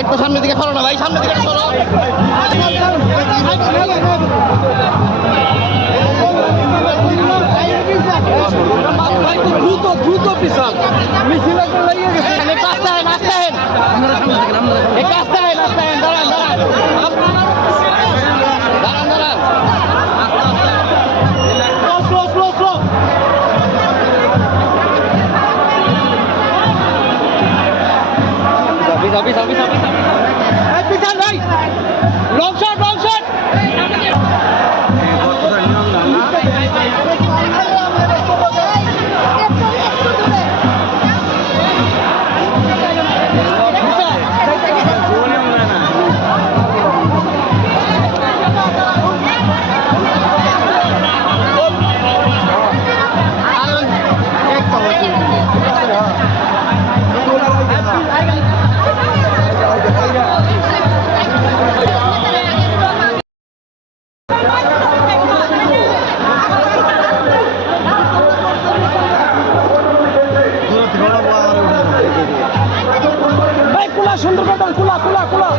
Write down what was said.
একটু সামনের দিকে সরো না ভাই সামনের দিকে সরো দ্রুত দ্রুত পিছাল মিছিল লাগিয়ে গেছে পিছাও পিছাও পিছাও পিছাও পিছাও লং শট সুন্দর কথা কুলা কুলা কুলা